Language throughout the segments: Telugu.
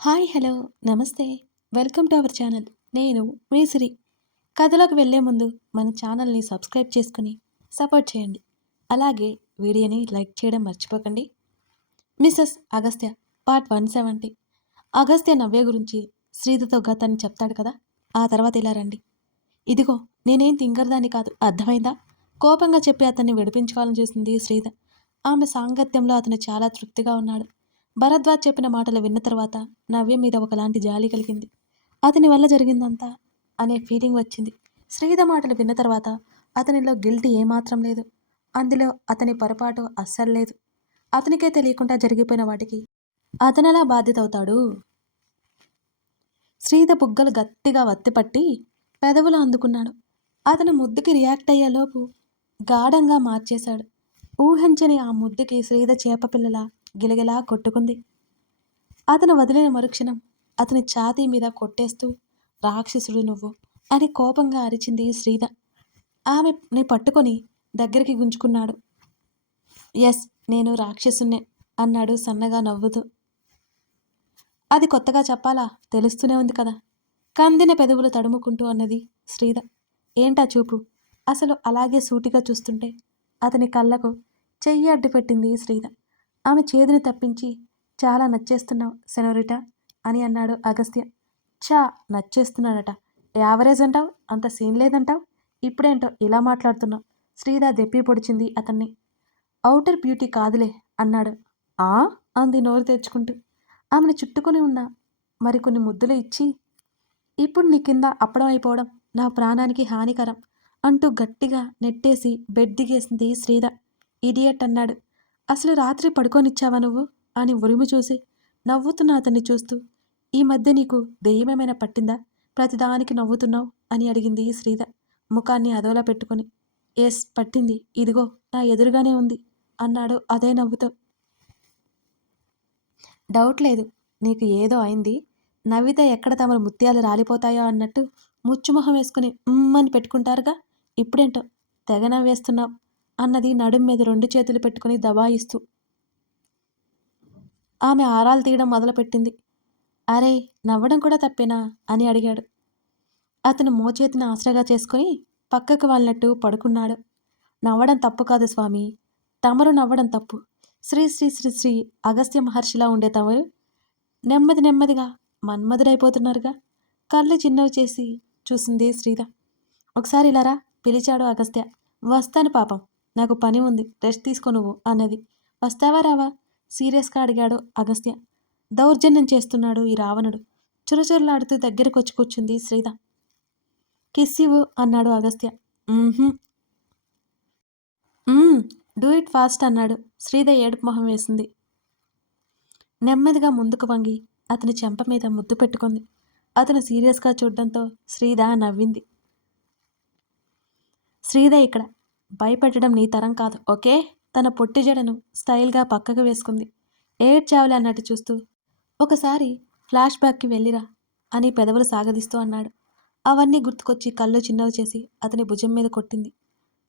హాయ్ హలో నమస్తే వెల్కమ్ టు అవర్ ఛానల్. నేను మీ సిరి. కథలోకి వెళ్ళే ముందు మన ఛానల్ని సబ్స్క్రైబ్ చేసుకుని సపోర్ట్ చేయండి. అలాగే వీడియోని లైక్ చేయడం మర్చిపోకండి. Mrs Agastya part 170. అగస్త్య నవ్య గురించి శ్రీధతో గతాన్ని చెప్తాడు కదా. ఆ తర్వాత ఇలా రండి. ఇదిగో నేనేం తింగరదాన్ని కాదు, అర్థమైందా? కోపంగా చెప్పి అతన్ని విడిపించుకోవాలని చూసింది శ్రీధ. ఆమె సాంగత్యంలో అతను చాలా తృప్తిగా ఉన్నాడు. భరద్వాజ్ చెప్పిన మాటలు విన్న తర్వాత నవ్య మీద ఒకలాంటి జాలి కలిగింది. అతని వల్ల జరిగిందంతా అనే ఫీలింగ్ వచ్చింది. శ్రీధ మాటలు విన్న తర్వాత అతనిలో గిల్టీ ఏమాత్రం లేదు. అందులో అతని పొరపాటు అస్సలు లేదు. అతనికే తెలియకుండా జరిగిపోయిన వాటికి అతనెలా బాధ్యత అవుతాడు? శ్రీధ బుగ్గలు గట్టిగా వత్తిపట్టి పెదవులు అందుకున్నాడు. అతను ముద్దుకి రియాక్ట్ అయ్యేలోపు గాఢంగా మార్చేశాడు. ఊహించని ఆ ముద్దుకి శ్రీధ చేపపిల్లలా గిలగిలా కొట్టుకుంది. అతను వదిలిన మరుక్షణం అతని ఛాతీ మీద కొట్టేస్తూ, రాక్షసుడు నువ్వు అని కోపంగా అరిచింది శ్రీధ. ఆమెని పట్టుకొని దగ్గరికి గుంజుకున్నాడు. ఎస్, నేను రాక్షసున్నే అన్నాడు సన్నగా నవ్వుతూ. అది కొత్తగా చెప్పాలా? తెలుస్తూనే ఉంది కదా. కందిన పెదవులు తడుముకుంటూ అన్నది శ్రీధ. ఏంటా చూపు? అసలు అలాగే సూటిగా చూస్తుంటే అతని కళ్ళకు చెయ్యి అడ్డుపెట్టింది శ్రీధ. ఆమె చేతిని తప్పించి, చాలా నచ్చేస్తున్నావు సెనోరిటా అని అన్నాడు అగస్త్య. చా, నచ్చేస్తున్నాడట. యావరేజ్ అంటావు, అంత సీన్ లేదంటావు. ఇప్పుడేంటో ఇలా మాట్లాడుతున్నావు? శ్రీధ దెప్పి పొడిచింది అతన్ని. ఔటర్ బ్యూటీ కాదులే అన్నాడు. ఆ అంది నోరు తెరుచుకుంటూ. ఆమెను చుట్టుకొని ఉన్న మరికొన్ని ముద్దులు ఇచ్చి, ఇప్పుడు నీ కింద అప్పడం అయిపోవడం నా ప్రాణానికి హానికరం అంటూ గట్టిగా నెట్టేసి బెడ్ దిగేసింది శ్రీధ. ఇడియట్ అన్నాడు. అసలు రాత్రి పడుకోనిచ్చావా నువ్వు అని ఉరిమి చూసి నవ్వుతున్న అతన్ని చూస్తూ, ఈ మధ్య నీకు దెయ్యమేమైనా పట్టిందా? ప్రతిదానికి నవ్వుతున్నావు అని అడిగింది శ్రీధ ముఖాన్ని అదోలా పెట్టుకొని. ఎస్ పట్టింది, ఇదిగో నా ఎదురుగానే ఉంది అన్నాడు అదే నవ్వుతో. డౌట్ లేదు, నీకు ఏదో అయింది. నవ్వితే ఎక్కడ తమరు ముత్యాలు రాలిపోతాయో అన్నట్టు ముచ్చుమొహం వేసుకుని అని పెట్టుకుంటారుగా. ఇప్పుడేంటో తెగ నవ్వేస్తున్నావు అన్నది నడుం మీద 2 చేతులు పెట్టుకుని దబాయిస్తూ. ఆమె ఆరాలు తీయడం మొదలుపెట్టింది. అరే, నవ్వడం కూడా తప్పేనా అని అడిగాడు. అతను మోచేతిని ఆసరాగా చేసుకుని పక్కకు వాళ్ళనట్టు పడుకున్నాడు. నవ్వడం తప్పు కాదు స్వామి, తమరు నవ్వడం తప్పు. శ్రీ శ్రీ శ్రీ శ్రీ అగస్త్య మహర్షిలా ఉండే తమరు నెమ్మది నెమ్మదిగా మన్మధుడైపోతున్నారుగా. కళ్ళు చిన్నవి చేసి చూసింది శ్రీధ. ఒకసారి ఇలారా పిలిచాడు అగస్త్య. వస్తాను పాపం, నాకు పని ఉంది, రెస్ట్ తీసుకో నువ్వు అన్నది. వస్తావా రావా సీరియస్గా అడిగాడు అగస్త్య. దౌర్జన్యం చేస్తున్నాడు ఈ రావణుడు. చురచురలాడుతూ దగ్గరకొచ్చి కూర్చుంది శ్రీధ. కిస్ ఇవ్వు అన్నాడు అగస్త్య. డూ ఇట్ ఫాస్ట్ అన్నాడు. శ్రీధ ఏడుపు మొహం వేసింది. నెమ్మదిగా ముందుకు వంగి అతని చెంప మీద ముద్దు పెట్టుకుంది. అతను సీరియస్గా చూడడంతో శ్రీధ నవ్వింది. శ్రీధ ఇక్కడ భయపెట్టడం నీ తరం కాదు, ఓకే? తన పొట్టి జడను స్టైల్గా పక్కకు వేసుకుంది. ఏడ్చావులే అన్నట్టు చూస్తూ, ఒకసారి ఫ్లాష్ బ్యాక్కి వెళ్ళిరా అని పెదవులు సాగదీస్తూ అన్నాడు. అవన్నీ గుర్తుకొచ్చి కళ్ళు చిన్నవి చేసి అతని భుజం మీద కొట్టింది.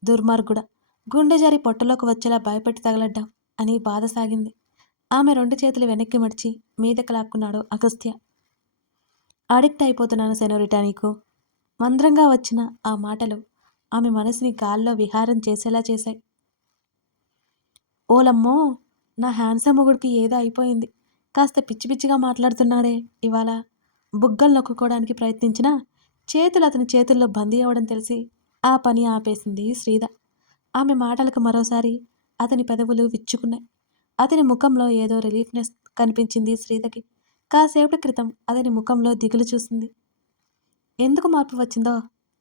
దుర్మార్గుడా, గుండె జారి పొట్టలోకి వచ్చేలా భయపెట్టి తగలడ్డాం అని బాధ సాగింది. ఆమె 2 చేతులు వెనక్కి మడిచి మీదకి లాక్కున్నాడు అగస్త్య. అడిక్ట్ అయిపోతున్నాను సెనోరిటా నీకు. మంద్రంగా వచ్చిన ఆ మాటలు ఆమె మనసుని గాల్లో విహారం చేసేలా చేశాయి. ఓలమ్మో, నా హ్యాండ్సమ్ మొగుడికి ఏదో అయిపోయింది. కాస్త పిచ్చి పిచ్చిగా మాట్లాడుతున్నాడే ఇవాళ. బుగ్గలు నొక్కుకోవడానికి ప్రయత్నించినా చేతులు అతని చేతుల్లో బందీ అవ్వడం తెలిసి ఆ పని ఆపేసింది శ్రీధ. ఆమె మాటలకు మరోసారి అతని పెదవులు విచ్చుకున్నాయి. అతని ముఖంలో ఏదో రిలీఫ్నెస్ కనిపించింది శ్రీధకి. కాసేపటి క్రితం అతని ముఖంలో దిగులు చూసింది. ఎందుకు మార్పు వచ్చిందో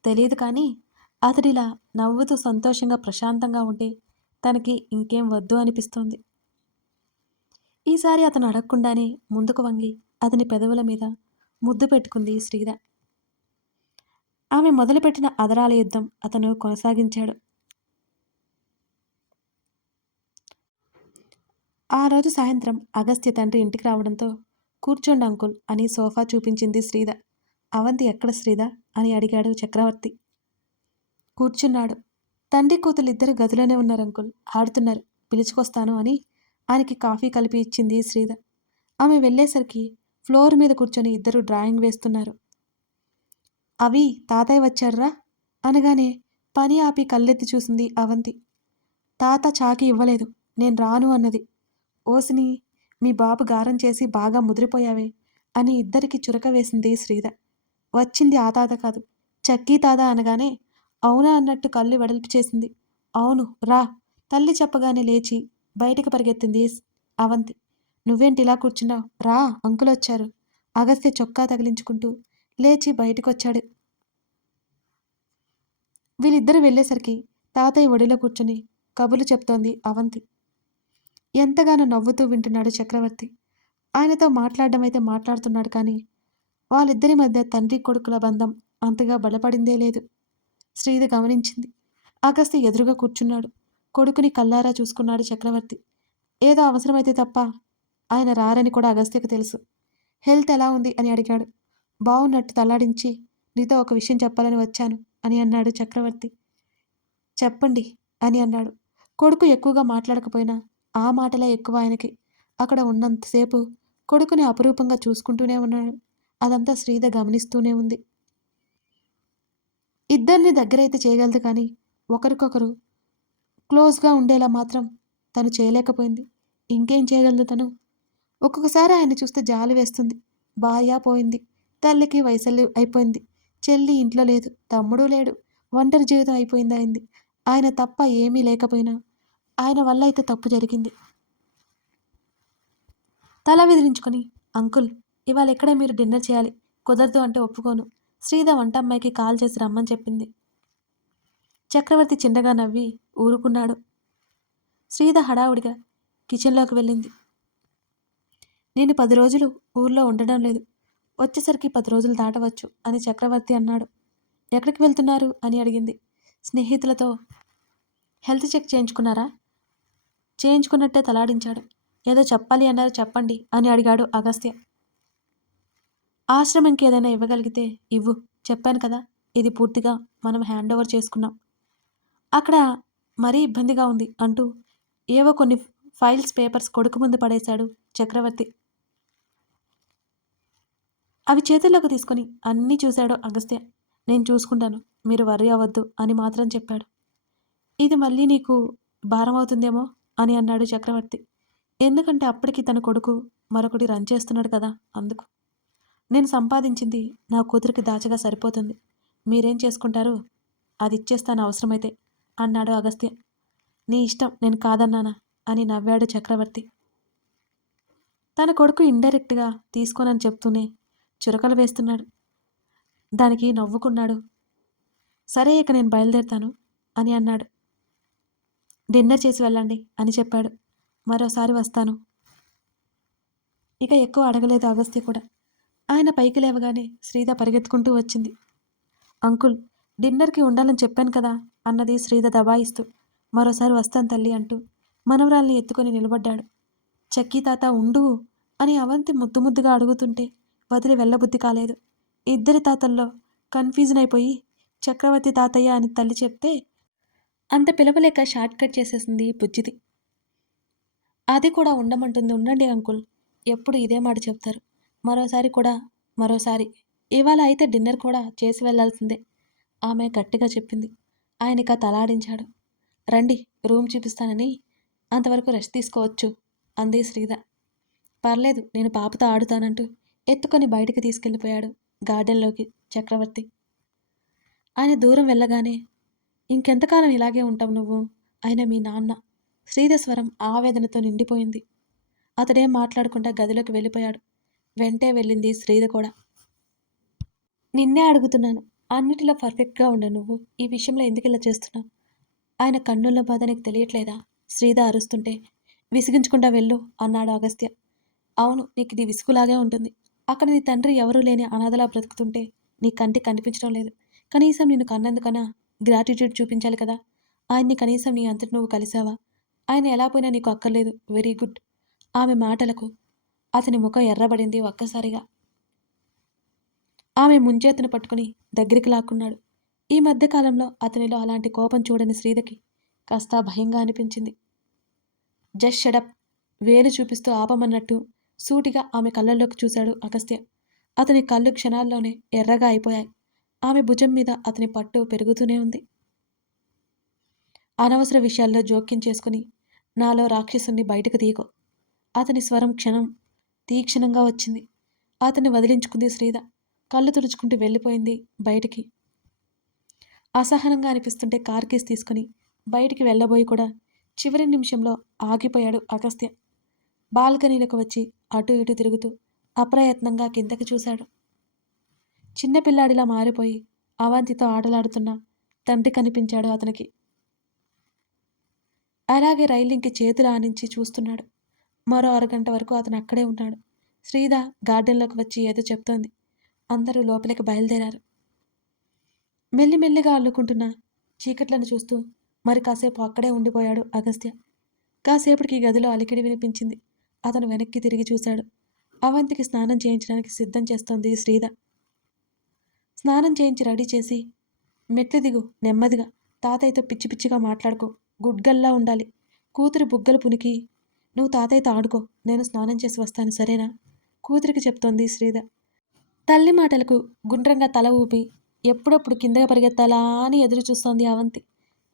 తెలియదు కానీ అతడిలా నవ్వుతూ సంతోషంగా ప్రశాంతంగా ఉంటే తనకి ఇంకేం వద్దు అనిపిస్తోంది. ఈసారి అతను అడగకుండానే ముందుకు వంగి అతని పెదవుల మీద ముద్దు పెట్టుకుంది శ్రీధ. ఆమె మొదలుపెట్టిన అదరాల యుద్ధం అతను కొనసాగించాడు. ఆ రోజు సాయంత్రం అగస్త్య తండ్రి ఇంటికి రావడంతో కూర్చోండి అంకుల్ అని సోఫా చూపించింది శ్రీధ. అవంతి ఎక్కడ శ్రీధ అని అడిగాడు చక్రవర్తి. కూర్చున్నాడు. తండ్రి కూతులిద్దరు గదిలోనే ఉన్నారు అంకుల్, ఆడుతున్నారు, పిలుచుకొస్తాను అని ఆయనకి కాఫీ కలిపి ఇచ్చింది శ్రీధ. ఆమె వెళ్ళేసరికి ఫ్లోర్ మీద కూర్చొని ఇద్దరు డ్రాయింగ్ వేస్తున్నారు. అవి తాతయ్య వచ్చాడ్రా అనగానే పని ఆపి కళ్ళెత్తి చూసింది అవంతి. తాత చాకి ఇవ్వలేదు, నేను రాను అన్నది. ఓసిని, మీ బాబు గారం చేసి బాగా ముదిరిపోయావే అని ఇద్దరికి చురక వేసింది శ్రీద. వచ్చింది ఆ తాత కాదు, చక్కీ తాత అనగానే అవునా అన్నట్టు కళ్ళు వెడల్పు చేసింది. అవును రా, తల్లి చెప్పగానే లేచి బయటికి పరిగెత్తింది అవంతి. నువ్వేంటి ఇలా కూర్చున్నావు, రా అంకులొచ్చారు. అగస్త్య చొక్కా తగిలించుకుంటూ లేచి బయటికొచ్చాడు. వీళ్ళిద్దరూ వెళ్ళేసరికి తాతయ్య ఒడిలో కూర్చుని కబుర్లు చెప్తోంది అవంతి. ఎంతగానో నవ్వుతూ వింటున్నాడు చక్రవర్తి. ఆయనతో మాట్లాడడం అయితే మాట్లాడుతున్నాడు కానీ వాళ్ళిద్దరి మధ్య తండ్రి కొడుకుల బంధం అంతగా బలపడిందే లేదు. శ్రీద గమనించింది. అగస్త్య ఎదురుగా కూర్చున్నాడు. కొడుకుని కల్లారా చూసుకున్నాడు చక్రవర్తి. ఏదో అవసరమైతే తప్ప ఆయన రారని కూడా అగస్త్యకు తెలుసు. హెల్త్ ఎలా ఉంది అని అడిగాడు. బావున్నట్టు తల్లాడించి నీతో ఒక విషయం చెప్పాలని వచ్చాను అని అన్నాడు చక్రవర్తి. చెప్పండి అని అన్నాడు. కొడుకు ఎక్కువగా మాట్లాడకపోయినా ఆ మాటలే ఎక్కువ ఆయనకి. అక్కడ ఉన్నంతసేపు కొడుకుని అపురూపంగా చూసుకుంటూనే ఉన్నాడు. అదంతా శ్రీద గమనిస్తూనే ఉంది. ఇద్దరిని దగ్గరైతే చేయగలదు కానీ ఒకరికొకరు క్లోజ్గా ఉండేలా మాత్రం తను చేయలేకపోయింది. ఇంకేం చేయగలదు తను? ఒక్కొక్కసారి ఆయన చూస్తే జాలి వేస్తుంది. భార్య పోయింది, తల్లికి వయసల్లి అయిపోయింది, చెల్లి ఇంట్లో లేదు, తమ్ముడు లేడు, ఒంటరి జీవితం అయిపోయింది అయింది. ఆయన తప్ప ఏమీ లేకపోయినా ఆయన వల్ల అయితే తప్పు జరిగింది. తల విదిలించుకొని అంకుల్, ఇవాళ ఎక్కడే మీరు డిన్నర్ చేయాలి, కుదరదు అంటే ఒప్పుకోను. శ్రీద వంట అమ్మాయికి కాల్ చేసి రమ్మని చెప్పింది. చక్రవర్తి చిన్నగా నవ్వి ఊరుకున్నాడు. శ్రీద హడావుడిగా కిచెన్లోకి వెళ్ళింది. నేను 10 రోజులు ఊర్లో ఉండడం లేదు, వచ్చేసరికి 10 రోజులు దాటవచ్చు అని చక్రవర్తి అన్నాడు. ఎక్కడికి వెళ్తున్నారు అని అడిగింది. స్నేహితులతో. హెల్త్ చెక్ చేయించుకున్నారా? చేయించుకున్నట్టే తలాడించాడు. ఏదో చెప్పాలి అన్నారు, చెప్పండి అని అడిగాడు అగస్త్య. ఆశ్రమంకి ఏదైనా ఇవ్వగలిగితే ఇవ్వు, చెప్పాను కదా, ఇది పూర్తిగా మనం హ్యాండ్ ఓవర్ చేసుకున్నాం. అక్కడ మరీ ఇబ్బందిగా ఉంది అంటూ ఏవో కొన్ని ఫైల్స్ పేపర్స్ కొడుకు ముందు పడేశాడు చక్రవర్తి. అవి చేతుల్లోకి తీసుకుని అన్నీ చూశాడు అగస్త్య. నేను చూసుకుంటాను, మీరు వర్రీ అవ్వద్దు అని మాత్రం చెప్పాడు. ఇది మళ్ళీ నీకు భారం అవుతుందేమో అని అన్నాడు చక్రవర్తి. ఎందుకంటే అప్పటికి తన కొడుకు మరొకటి రన్ చేస్తున్నాడు కదా, అందుకు. నేను సంపాదించింది నా కూతురికి దాచగా సరిపోతుంది, మీరేం చేసుకుంటారు, అది ఇచ్చేస్తాను అవసరమైతే అన్నాడు అగస్త్య. నీ ఇష్టం, నేను కాదన్నానా అని నవ్వాడు చక్రవర్తి. తన కొడుకు ఇండైరెక్ట్గా తీసుకోనని చెప్తూనే చురకలు వేస్తున్నాడు. దానికి నవ్వుకున్నాడు. సరే ఇక నేను బయలుదేరుతాను అని అన్నాడు. డిన్నర్ చేసి వెళ్ళండి అని చెప్పాడు. మరోసారి వస్తాను. ఇక ఎక్కువ అడగలేదు అగస్త్య కూడా. ఆయన పైకి లేవగానే శ్రీద పరిగెత్తుకుంటూ వచ్చింది. అంకుల్, డిన్నర్కి ఉండాలని చెప్పాను కదా అన్నది శ్రీద దబాయిస్తూ. మరోసారి వస్తాను తల్లి అంటూ మనవరాల్ని ఎత్తుకొని నిలబడ్డాడు. చక్కీ తాత ఉండు అని అవంతి ముద్దు ముద్దుగా అడుగుతుంటే వదిలి వెళ్ళబుద్ధి కాలేదు. ఇద్దరి తాతల్లో కన్ఫ్యూజన్ అయిపోయి చక్రవర్తి తాతయ్య అని తల్లి చెప్తే అంత పిలవలేక షార్ట్ కట్ చేసేసింది బుజ్జిది. అది కూడా ఉండమంటుంది. ఉండండి అంకుల్, ఎప్పుడు ఇదే మాట చెప్తారు. మరోసారి కూడా మరోసారి. ఇవాళ అయితే డిన్నర్ కూడా చేసి వెళ్లాల్సిందే ఆమె గట్టిగా చెప్పింది. ఆయనక తలాడించాడు. రండి, రూమ్ చూపిస్తానని, అంతవరకు రెస్ట్ తీసుకోవచ్చు అంది శ్రీద. పర్లేదు, నేను పాపతో ఆడుతానంటూ ఎత్తుకొని బయటికి తీసుకెళ్ళిపోయాడు గార్డెన్లోకి చక్రవర్తి. ఆయన దూరం వెళ్ళగానే ఇంకెంతకాలం ఇలాగే ఉంటావు నువ్వు, ఆయన మీ నాన్న. శ్రీద స్వరం ఆవేదనతో నిండిపోయింది. అతడేం మాట్లాడకుండా గదిలోకి వెళ్ళిపోయాడు. వెంటే వెళ్ళింది శ్రీద కూడా. నిన్నే అడుగుతున్నాను, అన్నిటిలో పర్ఫెక్ట్గా ఉండ నువ్వు ఈ విషయంలో ఎందుకు ఇలా చేస్తున్నావు? ఆయన కన్నుల్లో బాధ నీకు తెలియట్లేదా? శ్రీద అరుస్తుంటే. విసిగించకుండా వెళ్ళు అన్నాడు అగస్త్య. అవును, నీకు ఇది విసుగులాగే ఉంటుంది. అక్కడ నీ తండ్రి ఎవరూ లేని అనాథలా బ్రతుకుతుంటే నీ కంటికి కనిపించడం లేదు. కనీసం నిన్ను కన్నందుకన్నా గ్రాటిట్యూడ్ చూపించాలి కదా. ఆయన్ని కనీసం నీ అంతటి నువ్వు కలిసావా? ఆయన ఎలా పోయినా నీకు అక్కర్లేదు. Very good. ఆమె మాటలకు అతని ముఖం ఎర్రబడింది ఒక్కసారిగా. ఆమె ముంచేతను పట్టుకుని దగ్గరికి లాక్కున్నాడు. ఈ మధ్యకాలంలో అతనిలో అలాంటి కోపం చూడని శ్రీదకి కాస్త భయంగా అనిపించింది. జస్ట్ షడప్, వేలు చూపిస్తూ ఆపమన్నట్టు సూటిగా ఆమె కళ్ళల్లోకి చూశాడు అగస్త్య. అతని కళ్ళు క్షణాల్లోనే ఎర్రగా అయిపోయాయి. ఆమె భుజం మీద అతని పట్టు పెరుగుతూనే ఉంది. అనవసర విషయాల్లో జోక్యం చేసుకుని నాలో రాక్షసుని బయటకు తీయకు. అతని స్వరం తీక్షణంగా వచ్చింది. అతన్ని వదిలించుకుంది శ్రీద. కళ్ళు తుడుచుకుంటూ వెళ్ళిపోయింది బయటికి. అసహనంగా అనిపిస్తుంటే కార్ కీస్ తీసుకుని బయటికి వెళ్ళబోయి కూడా చివరి నిమిషంలో ఆగిపోయాడు అగస్త్య. బాల్కనీలకు వచ్చి అటు ఇటు తిరుగుతూ అప్రయత్నంగా కిందకి చూశాడు. చిన్నపిల్లాడిలా మారిపోయి అవంతితో ఆటలాడుతున్న తండ్రి కనిపించాడు అతనికి. అలాగే రైలింగ్కి చేతులు ఆనించి చూస్తున్నాడు. మరో అరగంట వరకు అతను అక్కడే ఉన్నాడు. శ్రీద గార్డెన్లోకి వచ్చి ఏదో చెప్తోంది. అందరూ లోపలికి బయలుదేరారు. మెల్లిమెల్లిగా అల్లుకుంటున్న చీకట్లను చూస్తూ మరి కాసేపు అక్కడే ఉండిపోయాడు అగస్త్య. కాసేపటికి గదిలో అలికిడి వినిపించింది. అతను వెనక్కి తిరిగి చూశాడు. అవంతికి స్నానం చేయించడానికి సిద్ధం చేస్తోంది శ్రీద. స్నానం చేయించి రెడీ చేసి, మెట్లు దిగు నెమ్మదిగా, తాతయ్యతో పిచ్చి పిచ్చిగా మాట్లాడుకో, గుడ్గల్లా ఉండాలి. కూతురి బుగ్గలు పునికి నువ్వు తాతయ్యతో ఆడుకో, నేను స్నానం చేసి వస్తాను సరేనా? కూతురికి చెప్తోంది శ్రీద. తల్లి మాటలకు గుండ్రంగా తల ఊపి ఎప్పుడప్పుడు కిందగా పరిగెత్తాలా అని ఎదురు చూస్తోంది అవంతి.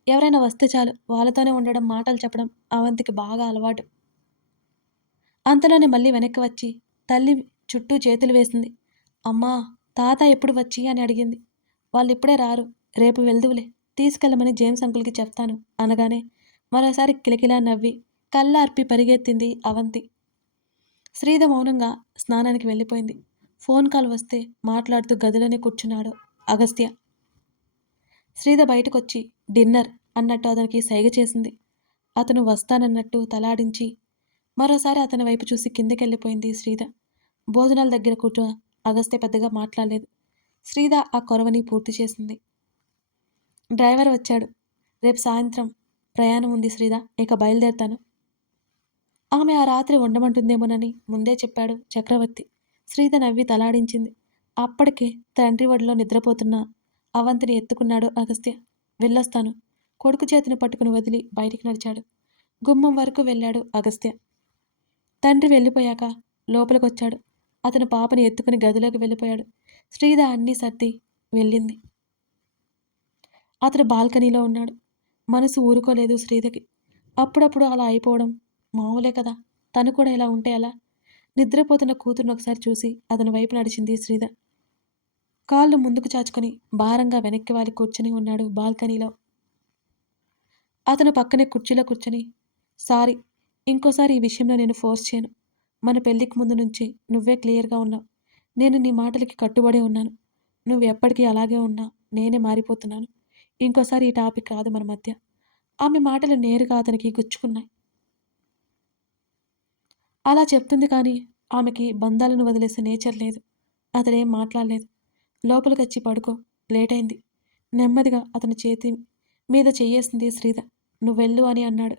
ఎవరైనా వస్తే చాలు వాళ్ళతోనే ఉండడం, మాటలు చెప్పడం అవంతికి బాగా అలవాటు. అంతలోనే మళ్ళీ వెనక్కి వచ్చి తల్లి చుట్టూ చేతులు వేసింది. అమ్మా, తాత ఎప్పుడు వచ్చి అని అడిగింది. వాళ్ళు ఇప్పుడే రారు, రేపు వెళ్దువులే, తీసుకెళ్ళమని జేమ్స్ అంకుల్కి చెప్తాను అనగానే మరోసారి కిలకిలా నవ్వి కళ్ళార్పి పరిగెత్తింది అవంతి. శ్రీద మౌనంగా స్నానానికి వెళ్ళిపోయింది. ఫోన్ కాల్ వస్తే మాట్లాడుతూ గదిలోనే కూర్చున్నాడు అగస్త్య. శ్రీద బయటకొచ్చి డిన్నర్ అన్నట్టు అతనికి సైగ చేసింది. అతను వస్తానన్నట్టు తలాడించి మరోసారి అతని వైపు చూసి కిందకెళ్ళిపోయింది శ్రీద. భోజనాల దగ్గర కూర్చో అగస్త్య పెద్దగా మాట్లాడలేదు. శ్రీద ఆ కొరవని పూర్తి చేసింది. డ్రైవర్ వచ్చాడు. రేపు సాయంత్రం ప్రయాణం ఉంది శ్రీద, ఇక బయలుదేరుతాను. ఆమె ఆ రాత్రి ఉండమంటుందేమోనని ముందే చెప్పాడు చక్రవర్తి. శ్రీద నవ్వి తలాడించింది. అప్పటికే తండ్రి ఒడిలో నిద్రపోతున్న అవంతిని ఎత్తుకున్నాడు అగస్త్య. వెళ్ళొస్తాను. కొడుకు చేతిని పట్టుకుని వదిలి బయటికి నడిచాడు. గుమ్మం వరకు వెళ్ళాడు అగస్త్య. తండ్రి వెళ్ళిపోయాక లోపలికొచ్చాడు. అతను పాపని ఎత్తుకుని గదిలోకి వెళ్ళిపోయాడు. శ్రీద అన్నీ సర్ది వెళ్ళింది. అతడు బాల్కనీలో ఉన్నాడు. మనసు ఊరుకోలేదు శ్రీదకి. అప్పుడప్పుడు అలా అయిపోవడం మామూలే కదా, తను కూడా ఇలా ఉంటే అలా. నిద్రపోతున్న కూతురును ఒకసారి చూసి అతని వైపు నడిచింది శ్రీద. కాళ్ళు ముందుకు చాచుకొని భారంగా వెనక్కి వాలి కూర్చుని ఉన్నాడు బాల్కనీలో. అతను పక్కనే కుర్చీలో కూర్చొని, సారీ, ఇంకోసారి ఈ విషయంలో నేను ఫోర్స్ చేయను. మన పెళ్లికి ముందు నుంచి నువ్వే క్లియర్గా ఉన్నావు. నేను నీ మాటలకి కట్టుబడి ఉన్నాను. నువ్వు ఎప్పటికీ అలాగే ఉన్నా, నేనే మారిపోతున్నాను. ఇంకోసారి ఈ టాపిక్ రాదు మన మధ్య. ఆమె మాటలు నేరుగా అతనికి గుచ్చుకున్నాయి. అలా చెప్తుంది కానీ ఆమెకి బంధాలను వదిలేసే నేచర్ లేదు. అతడేం మాట్లాడలేదు. లోపలికొచ్చి పడుకో, లేట్ అయింది. నెమ్మదిగా అతని చేతి మీద చెయ్యేసింది శ్రీద. నువ్వెళ్ళు అని అన్నాడు.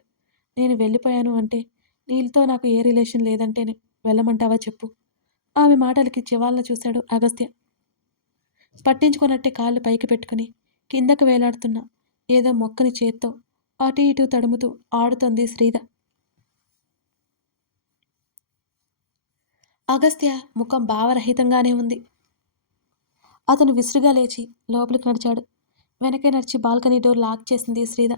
నేను వెళ్ళిపోయాను అంటే నీళ్ళతో నాకు ఏ రిలేషన్ లేదంటేనే వెళ్ళమంటావా చెప్పు. ఆమె మాటలకి చివాలన చూశాడు అగస్త్య. పట్టించుకున్నట్టే కాళ్ళు పైకి పెట్టుకుని కిందకు వేలాడుతున్న ఏదో మొక్కని చేత్తో అటు ఇటు తడుముతూ ఆడుతోంది శ్రీద. అగస్త్య ముఖం భావరహితంగానే ఉంది. అతను విసురుగా లేచి లోపలికి నడిచాడు. వెనకే నడిచి బాల్కనీ డోర్ లాక్ చేసింది శ్రీద.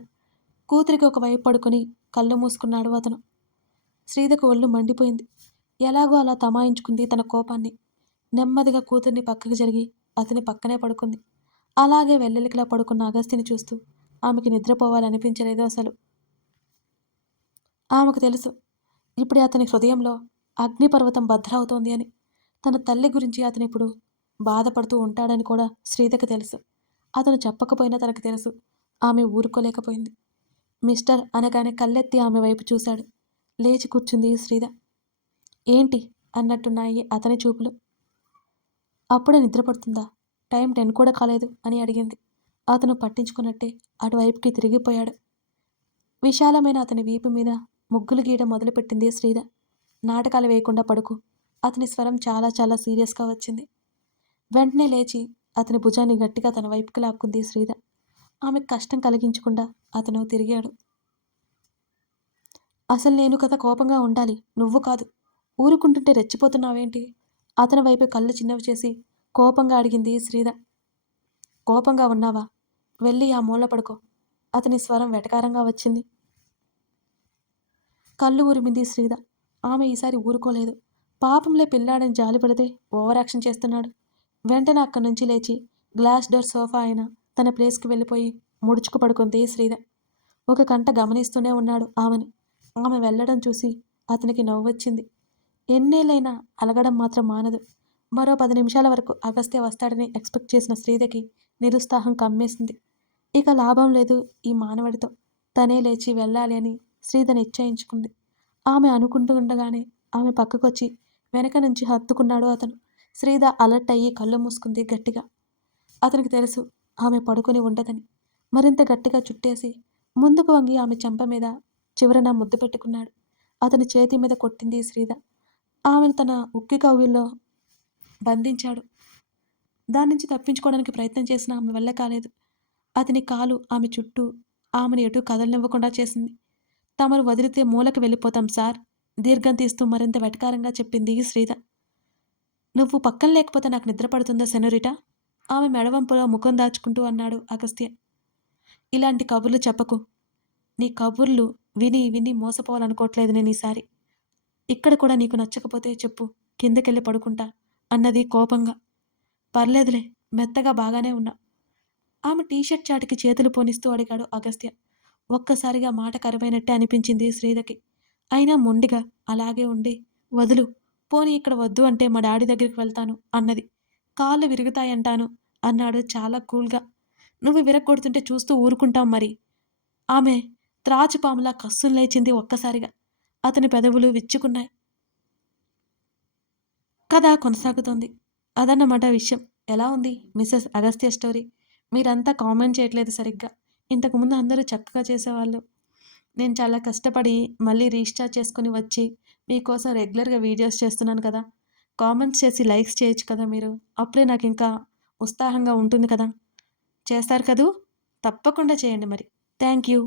కూతురికి ఒకవైపు పడుకొని కళ్ళు మూసుకున్నాడు అతను. శ్రీదకు ఒళ్ళు మండిపోయింది. ఎలాగో అలా తమాయించుకుంది తన కోపాన్ని. నెమ్మదిగా కూతుర్ని పక్కకు జరిగి అతని పక్కనే పడుకుంది. అలాగే వెల్లెలికిలా పడుకున్న అగస్త్యని చూస్తూ ఆమెకి నిద్రపోవాలనిపించలేదు అసలు. ఆమెకు తెలుసు ఇప్పుడు అతని హృదయంలో అగ్నిపర్వతం భద్రవుతోంది అని. తన తల్లి గురించి అతను ఇప్పుడు బాధపడుతూ ఉంటాడని కూడా శ్రీదకి తెలుసు. అతను చెప్పకపోయినా తనకు తెలుసు. ఆమె ఊరుకోలేకపోయింది. మిస్టర్ అనగానే కళ్ళెత్తి ఆమె వైపు చూశాడు. లేచి కూర్చుంది శ్రీద. ఏంటి అన్నట్టున్నాయి అతని చూపులు. అప్పుడే నిద్రపడుతుందా? టైం 10 కూడా కాలేదు అని అడిగింది. అతను పట్టించుకున్నట్టే అటువైపుకి తిరిగిపోయాడు. విశాలమైన అతని వీపు మీద ముగ్గులు గీయడం మొదలుపెట్టింది శ్రీద. నాటకాలు వేయకుండా పడుకు. అతని స్వరం చాలా చాలా సీరియస్గా వచ్చింది. వెంటనే లేచి అతని భుజాన్ని గట్టిగా తన వైపుకి లాక్కుంది శ్రీద. ఆమెకు కష్టం కలిగించకుండా అతను తిరిగాడు. అసలు నేను కదా కోపంగా ఉండాలి, నువ్వు కాదు. ఊరుకుంటుంటే రెచ్చిపోతున్నావేంటి? అతని వైపు కళ్ళు చిన్నవి చేసి కోపంగా అడిగింది శ్రీద. కోపంగా ఉన్నావా? వెళ్ళి ఆ మూల పడుకో. అతని స్వరం వెటకారంగా వచ్చింది. కళ్ళు ఉరిమింది శ్రీద. ఆమె ఈసారి ఊరుకోలేదు. పాపంలే పిల్లాడని జాలిపడితే ఓవరాక్షన్ చేస్తున్నాడు. వెంటనే అక్కడి నుంచి లేచి గ్లాస్ డోర్ సోఫా అయినా తన ప్లేస్కి వెళ్ళిపోయి ముడుచుకు పడుకుంది శ్రీద. ఒక కంట గమనిస్తూనే ఉన్నాడు ఆమెని. ఆమె వెళ్ళడం చూసి అతనికి నవ్వొచ్చింది. ఎన్నేళ్ళైనా అలగడం మాత్రం మానదు. మరో 10 నిమిషాల వరకు అగస్త్య వస్తాడని ఎక్స్పెక్ట్ చేసిన శ్రీదకి నిరుత్సాహం కమ్మేసింది. ఇక లాభం లేదు ఈ మానవుడితో. తనే లేచి వెళ్ళాలి అని శ్రీద నిశ్చయించుకుంది. ఆమె అనుకుంటూ ఉండగానే ఆమె పక్కకొచ్చి వెనక నుంచి హత్తుకున్నాడు అతను. శ్రీద అలర్ట్ అయ్యి కళ్ళు మూసుకుంది గట్టిగా. అతనికి తెలుసు ఆమె పడుకొని ఉండదని. మరింత గట్టిగా చుట్టేసి ముందుకు వంగి ఆమె చెంప మీద చివరన ముద్దు పెట్టుకున్నాడు. అతని చేతి మీద కొట్టింది శ్రీద. ఆమెను తన ఉక్కి కౌగిల్లో బంధించాడు. దాని నుంచి తప్పించుకోవడానికి ప్రయత్నం చేసిన ఆమె వల్ల కాలేదు. అతని కాలు ఆమె చుట్టూ ఆమెను ఎటూ కదలనివ్వకుండా చేసింది. తమరు వదిలితే మూలకు వెళ్ళిపోతాం సార్, దీర్ఘం తీస్తూ మరింత వెటకారంగా చెప్పింది శ్రీద. నువ్వు పక్కన లేకపోతే నాకు నిద్ర పడుతుందా సెనోరిటా? ఆమె మెడవంపులో ముఖం దాచుకుంటూ అన్నాడు అగస్త్య. ఇలాంటి కబుర్లు చెప్పకు. నీ కబుర్లు విని విని మోసపోవాలనుకోవట్లేదు నేను ఈసారి. ఇక్కడ కూడా నీకు నచ్చకపోతే చెప్పు, కిందకెళ్ళి పడుకుంటా అన్నది కోపంగా. పర్లేదులే, మెత్తగా బాగానే ఉన్నా. ఆమె టీషర్ట్ చాటుకి చేతులు పోనిస్తూ అడిగాడు అగస్త్య. ఒక్కసారిగా మాట కరువైనట్టే అనిపించింది శ్రీదకి. అయినా మొండిగా అలాగే ఉండి, వదులు, పోనీ ఇక్కడ వద్దు అంటే మా డాడీ దగ్గరికి వెళ్తాను అన్నది. కాళ్ళు విరుగుతాయంటాను అన్నాడు చాలా కూల్గా. నువ్వు విరగ్గొడుతుంటే చూస్తూ ఊరుకుంటాం మరి. ఆమె త్రాచుపాములా కస్సును లేచింది ఒక్కసారిగా. అతని పెదవులు విచ్చుకున్నాయి. కథ కొనసాగుతోంది. అదన్నమాట విషయం. ఎలా ఉంది మిసెస్ అగస్త్య స్టోరీ? మీరంతా కామెంట్ చేయట్లేదు సరిగ్గా. ఇంతకుముందు అందరూ చక్కగా చేసేవాళ్ళు. నేను చాలా కష్టపడి మళ్ళీ రీస్టార్ట్ చేసుకొని వచ్చి మీకోసం రెగ్యులర్గా వీడియోస్ చేస్తున్నాను కదా. కామెంట్స్ చేసి లైక్స్ చేయొచ్చు కదా మీరు. అప్పుడే నాకు ఇంకా ఉత్సాహంగా ఉంటుంది కదా. చేస్తారు కదూ? తప్పకుండా చేయండి మరి. Thank you.